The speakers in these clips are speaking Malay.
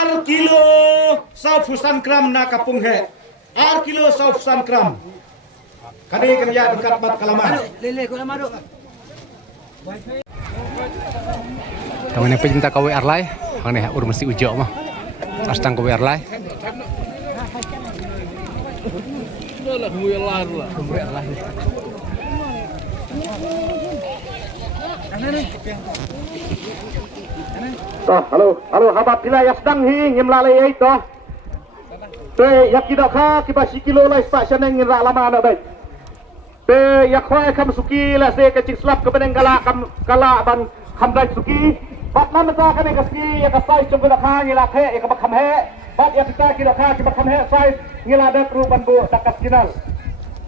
ar kilo saufusan gram na kapung he ar kilo saufusan gram kani kerja dekat bat kalaman Lele ko naman do. Tawang ni pecinta KW Arlay, ang ni ur mesti ujo mah. Astang KW Arlay. halo habab pila yasdang hi ngimlalay ito te yakidok ha kiba sikilo lai spa saneng ngira lama na baik te yakhwai kam suki la se kacing slap ke beneng kala ban khamdai suki bat man ta kane kaski ya kasai chung kala kha ngila the ya kabak kham he bat ya kita kidok ha kibak kham he sai ngila da tru ban bu dakas kinal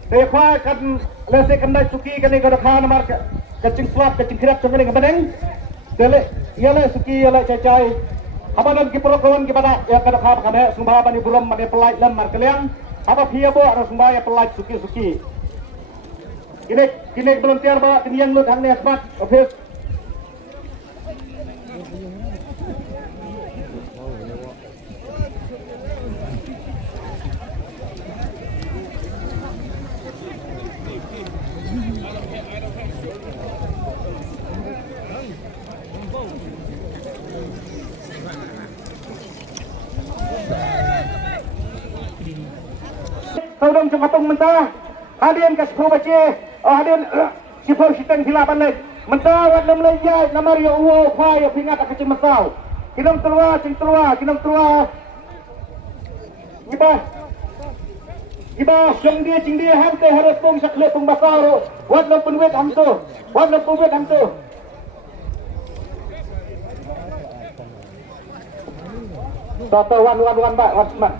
te yakhwai kan la se kandai suki kane kidok ha namar kacing slap kacing kirap chung kane beneng tele yale suki yale cacai habanan ki prokawan ki pada ya kada khab kada sumba bani buram mane pelait lam mar kaliang apa phia bo ara sumba ya pelait suki kine volunteer ba tiniang lut hang ne asmat office Saudang cematung mentah hadian ke 10 baca hadian sifar sitang hilapan lek mentah wat lam lejai namar ya uwo fa ya pingat akacing masau kinam telua jong dia hante harus pung sakle pung basau wat lam penwet hamtu Toto wan mbak wat man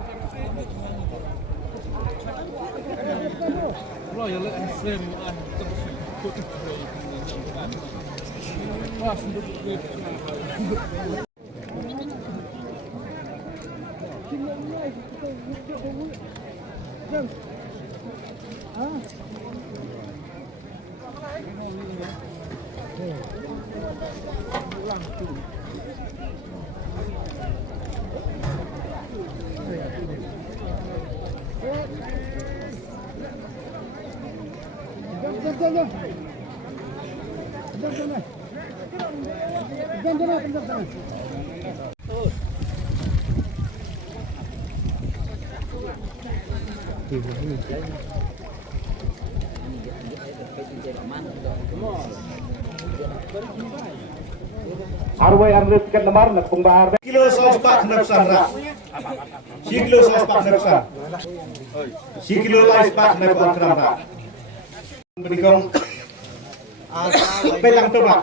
Arway Andres kan lemar nak pembahar kilo saus pak nepsan rak si kilo saus pak nepsan si kilo lais pak nepsan kram rak berikom pelang tu pak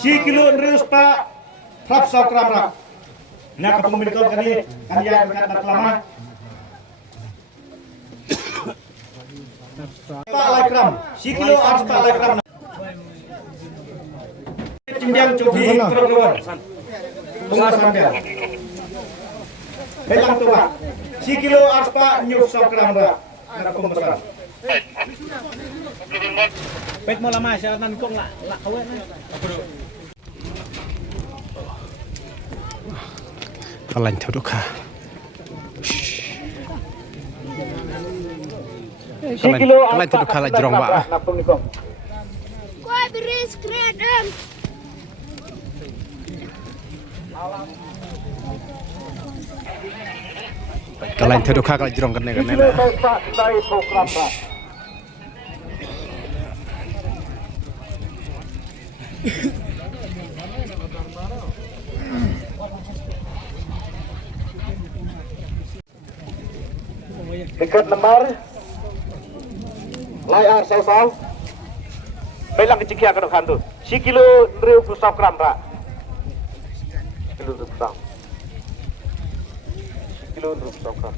si kilo nrius pak prap sau kram rak nak kapung berikom kani kan ya dekat nak lama pak lai kram si kilo ars pak lai kram Cindiang cuci program bunga sambil pelang tua si kilo aspa nyuk sokram ba nak pembesan pet mo lama siya nan kong la kawen Kalan tuduka. Kalan tuduka la jerong ba. Koi beris kredem. Kalain tuduka kala jerong kene kene. Dekat lembar layar saus belang kecikia ke depan tu si kilo 20 gram pak kilo 20 gram